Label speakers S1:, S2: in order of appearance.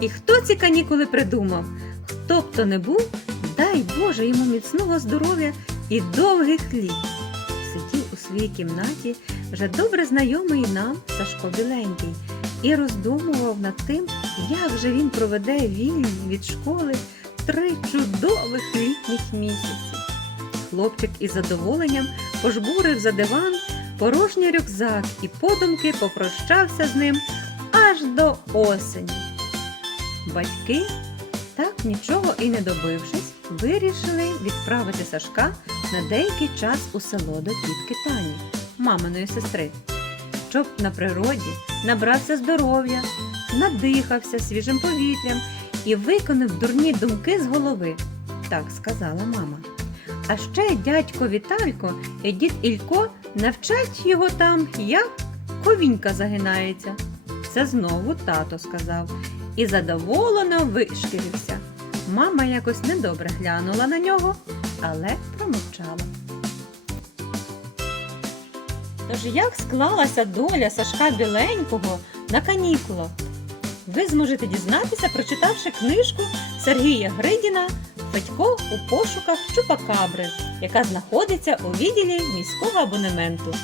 S1: І хто ці канікули придумав? Хто б то не був, дай Боже йому міцного здоров'я і довгих літ. Сидів у своїй кімнаті вже добре знайомий нам Сашко Біленький і роздумував над тим, як же він проведе вільні від школи три чудових літніх місяці. Хлопчик із задоволенням пожбурив за диван порожній рюкзак і подумки попрощався з ним аж до осені. Батьки, так нічого і не добившись, вирішили відправити Сашка на деякий час у село до тітки Тані, маминої сестри, щоб на природі набрався здоров'я, надихався свіжим повітрям і виконав дурні думки з голови, так сказала мама. А ще дядько Віталько і дід Ілько навчать його там, як ковінька загинається. Це знову тато сказав і задоволено вишкірився. Мама якось недобре глянула на нього, але промовчала. Тож як склалася доля Сашка Біленького на канікулах? Ви зможете дізнатися, прочитавши книжку Сергія Гридіна Федько у пошуках Чупакабри, яка знаходиться у відділі міського абонементу.